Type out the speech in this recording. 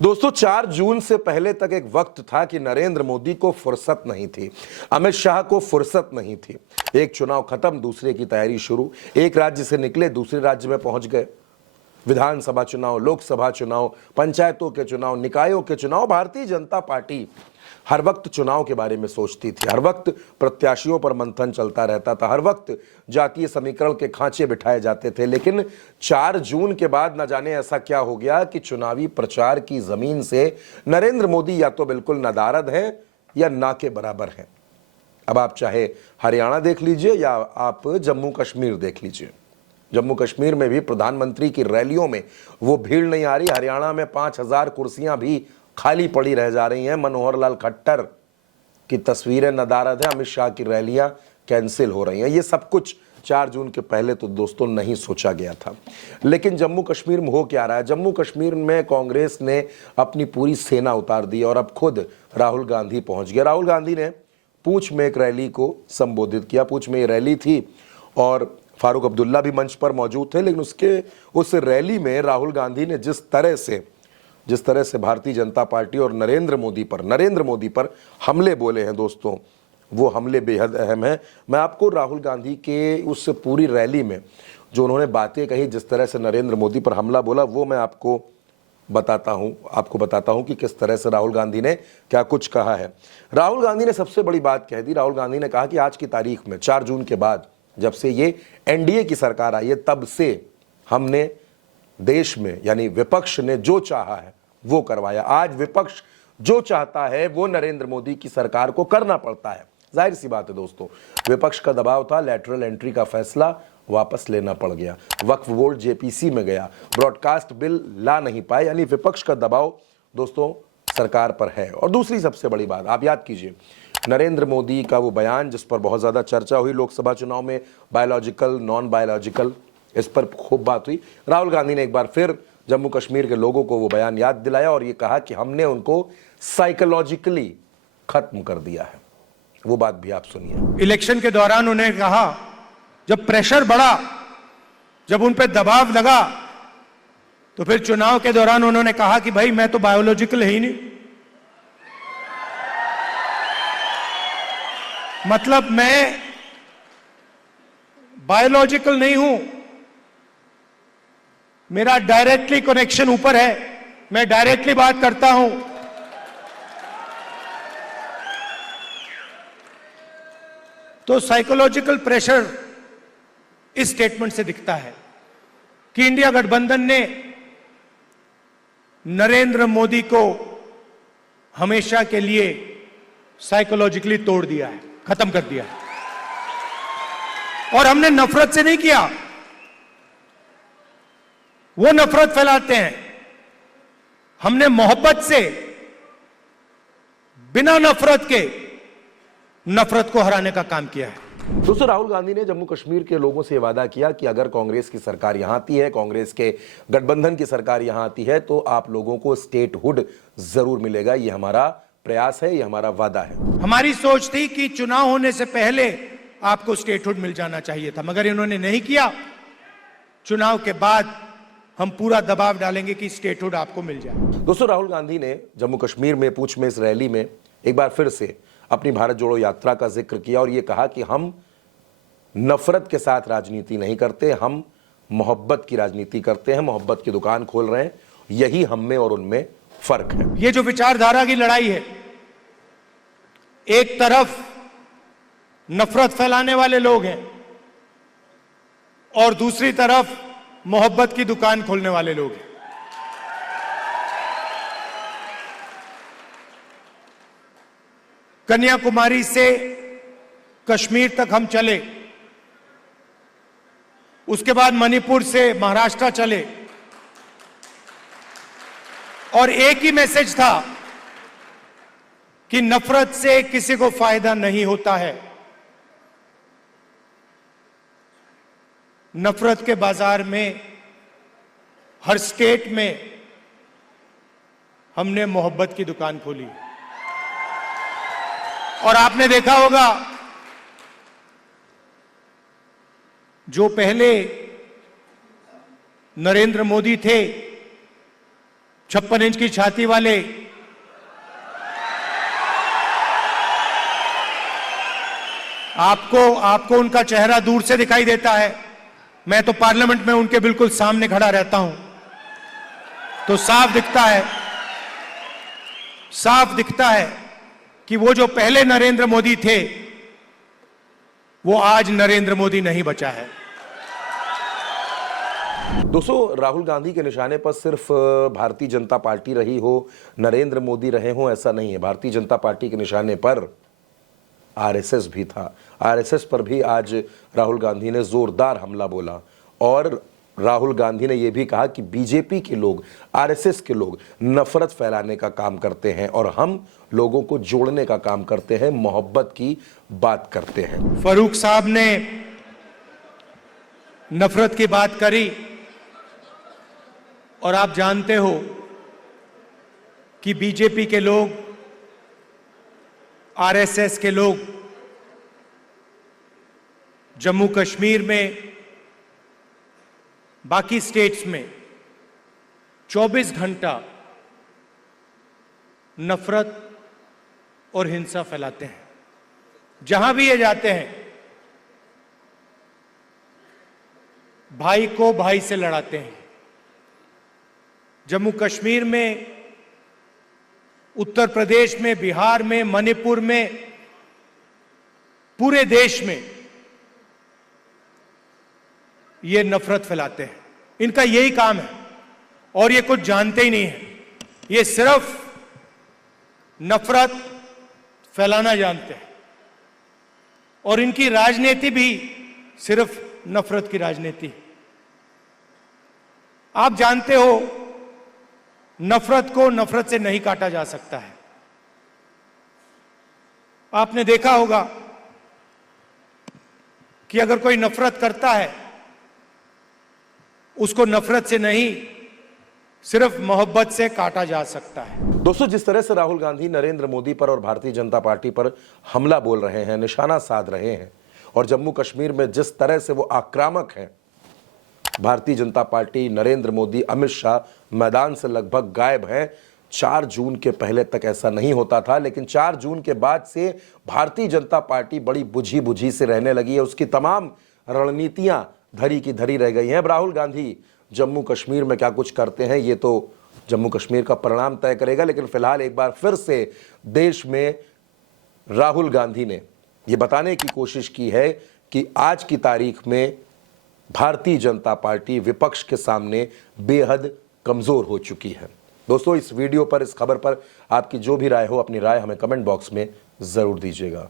दोस्तों 4 जून से पहले तक एक वक्त था कि नरेंद्र मोदी को फुर्सत नहीं थी, अमित शाह को फुर्सत नहीं थी। एक चुनाव खत्म, दूसरे की तैयारी शुरू। एक राज्य से निकले, दूसरे राज्य में पहुंच गए। विधानसभा चुनाव, लोकसभा चुनाव, पंचायतों के चुनाव, निकायों के चुनाव। भारतीय जनता पार्टी हर वक्त चुनाव के बारे में सोचती थी, हर वक्त प्रत्याशियों पर मंथन चलता रहता था, हर वक्त जातीय समीकरण के खांचे बिठाए जाते थे। लेकिन 4 जून के बाद न जाने ऐसा क्या हो गया कि चुनावी प्रचार की जमीन से नरेंद्र मोदी या तो बिल्कुल नदारद हैं या ना के बराबर हैं। अब आप चाहे हरियाणा देख लीजिए या आप जम्मू कश्मीर देख लीजिए। जम्मू कश्मीर में भी प्रधानमंत्री की रैलियों में वो भीड़ नहीं आ रही। हरियाणा में 5000 कुर्सियां भी खाली पड़ी रह जा रही हैं। मनोहर लाल खट्टर की तस्वीरें नदारद है, अमित शाह की रैलियां कैंसिल हो रही हैं। ये सब कुछ 4 जून के पहले तो दोस्तों नहीं सोचा गया था। लेकिन जम्मू कश्मीर में हो क्या रहा है? जम्मू कश्मीर में कांग्रेस ने अपनी पूरी सेना उतार दी और अब खुद राहुल गांधी पहुंच गए। राहुल गांधी ने पूंछ में एक रैली को संबोधित किया। पूंछ में ये रैली थी और फारूक अब्दुल्ला भी मंच पर मौजूद थे। लेकिन उस रैली में राहुल गांधी ने जिस तरह से भारतीय जनता पार्टी और नरेंद्र मोदी पर हमले बोले हैं दोस्तों, वो हमले बेहद अहम हैं। मैं आपको राहुल गांधी के उस पूरी रैली में जो उन्होंने बातें कही, जिस तरह से नरेंद्र मोदी पर हमला बोला, वो मैं आपको बताता हूं कि किस तरह से राहुल गांधी ने क्या कुछ कहा है। राहुल गांधी ने सबसे बड़ी बात कह दी। राहुल गांधी ने कहा कि आज की तारीख में 4 जून के बाद जब से ये एनडीए की सरकार आई है, तब से हमने देश में यानी विपक्ष ने जो चाहा है वो करवाया। आज विपक्ष जो चाहता है वो नरेंद्र मोदी की सरकार को करना पड़ता है। जाहिर सी बात है दोस्तों, विपक्ष का दबाव था, लैटरल एंट्री का फैसला वापस लेना पड़ गया, वक्फ बोर्ड जेपीसी में गया, ब्रॉडकास्ट बिल ला नहीं पाए, यानी विपक्ष का दबाव दोस्तों सरकार पर है। और दूसरी सबसे बड़ी बात आप याद कीजिए, नरेंद्र मोदी का वो बयान जिस पर बहुत ज्यादा चर्चा हुई लोकसभा चुनाव में, बायोलॉजिकल नॉन बायोलॉजिकल, इस पर खूब बात हुई। राहुल गांधी ने एक बार फिर जम्मू कश्मीर के लोगों को वो बयान याद दिलाया और ये कहा कि हमने उनको साइकोलॉजिकली खत्म कर दिया है। वो बात भी आप सुनिए। इलेक्शन के दौरान उन्होंने कहा, जब प्रेशर बढ़ा, जब उन पे दबाव लगा, तो फिर चुनाव के दौरान उन्होंने कहा कि भाई मैं तो बायोलॉजिकल है ही नहीं, मतलब मैं बायोलॉजिकल नहीं हूं, मेरा डायरेक्टली कनेक्शन ऊपर है, मैं डायरेक्टली बात करता हूं। तो साइकोलॉजिकल प्रेशर इस स्टेटमेंट से दिखता है कि इंडिया गठबंधन ने नरेंद्र मोदी को हमेशा के लिए साइकोलॉजिकली तोड़ दिया है, खत्म कर दिया है। और हमने नफरत से नहीं किया, वो नफरत फैलाते हैं, हमने मोहब्बत से, बिना नफरत के नफरत को हराने का काम किया है। दोस्तों राहुल गांधी ने जम्मू कश्मीर के लोगों से वादा किया कि अगर कांग्रेस की सरकार यहां आती है, कांग्रेस के गठबंधन की सरकार यहां आती है, तो आप लोगों को स्टेटहुड जरूर मिलेगा। ये हमारा प्रयास है, ये हमारा वादा है। हमारी सोच थी कि चुनाव होने से पहले आपको स्टेटहुड मिल जाना चाहिए था, मगर इन्होंने नहीं किया। चुनाव के बाद हम पूरा दबाव डालेंगे कि स्टेटहुड आपको मिल जाए। दोस्तों राहुल गांधी ने जम्मू कश्मीर में पूंछ में इस रैली में एक बार फिर से अपनी भारत जोड़ो यात्रा का जिक्र किया और यह कहा कि हम नफरत के साथ राजनीति नहीं करते, हम मोहब्बत की राजनीति करते हैं, मोहब्बत की दुकान खोल रहे हैं। यही हम में और उनमें फर्क है। ये जो विचारधारा की लड़ाई है, एक तरफ नफरत फैलाने वाले लोग हैं और दूसरी तरफ मोहब्बत की दुकान खोलने वाले लोग हैं। कन्याकुमारी से कश्मीर तक हम चले, उसके बाद मणिपुर से महाराष्ट्र चले और एक ही मैसेज था कि नफरत से किसी को फायदा नहीं होता है। नफरत के बाजार में हर स्टेट में हमने मोहब्बत की दुकान खोली और आपने देखा होगा जो पहले नरेंद्र मोदी थे 56 इंच की छाती वाले आपको उनका चेहरा दूर से दिखाई देता है। मैं तो पार्लियामेंट में उनके बिल्कुल सामने खड़ा रहता हूं, तो साफ दिखता है कि वो जो पहले नरेंद्र मोदी थे वो आज नरेंद्र मोदी नहीं बचा है। दोस्तों, राहुल गांधी के निशाने पर सिर्फ भारतीय जनता पार्टी रही हो, नरेंद्र मोदी रहे हो, ऐसा नहीं है। भारतीय जनता पार्टी के निशाने पर आरएसएस भी था। आरएसएस पर भी आज राहुल गांधी ने जोरदार हमला बोला और राहुल गांधी ने यह भी कहा कि बीजेपी के लोग, आरएसएस के लोग नफरत फैलाने का काम करते हैं और हम लोगों को जोड़ने का काम करते हैं, मोहब्बत की बात करते हैं। फरूक साहब ने नफरत की बात करी और आप जानते हो कि बीजेपी के लोग, आरएसएस के लोग जम्मू कश्मीर में, बाकी स्टेट्स में 24 घंटा नफरत और हिंसा फैलाते हैं। जहां भी ये जाते हैं भाई को भाई से लड़ाते हैं। जम्मू कश्मीर में, उत्तर प्रदेश में, बिहार में, मणिपुर में, पूरे देश में ये नफरत फैलाते हैं। इनका यही काम है और ये कुछ जानते ही नहीं है। ये सिर्फ नफरत फैलाना जानते हैं और इनकी राजनीति भी सिर्फ नफरत की राजनीति है। आप जानते हो नफरत को नफरत से नहीं काटा जा सकता है। आपने देखा होगा कि अगर कोई नफरत करता है उसको नफरत से नहीं, सिर्फ मोहब्बत से काटा जा सकता है। दोस्तों, जिस तरह से राहुल गांधी नरेंद्र मोदी पर और भारतीय जनता पार्टी पर हमला बोल रहे हैं, निशाना साध रहे हैं और जम्मू कश्मीर में जिस तरह से वो आक्रामक हैं, भारतीय जनता पार्टी, नरेंद्र मोदी, अमित शाह मैदान से लगभग गायब हैं। 4 जून के पहले तक ऐसा नहीं होता था, लेकिन 4 जून के बाद से भारतीय जनता पार्टी बड़ी बुझी बुझी से रहने लगी है। उसकी तमाम रणनीतियां धरी की धरी रह गई हैं। अब राहुल गांधी जम्मू कश्मीर में क्या कुछ करते हैं ये तो जम्मू कश्मीर का परिणाम तय करेगा, लेकिन फिलहाल एक बार फिर से देश में राहुल गांधी ने यह बताने की कोशिश की है कि आज की तारीख में भारतीय जनता पार्टी विपक्ष के सामने बेहद कमजोर हो चुकी है। दोस्तों, इस वीडियो पर, इस खबर पर आपकी जो भी राय हो, अपनी राय हमें कमेंट बॉक्स में जरूर दीजिएगा।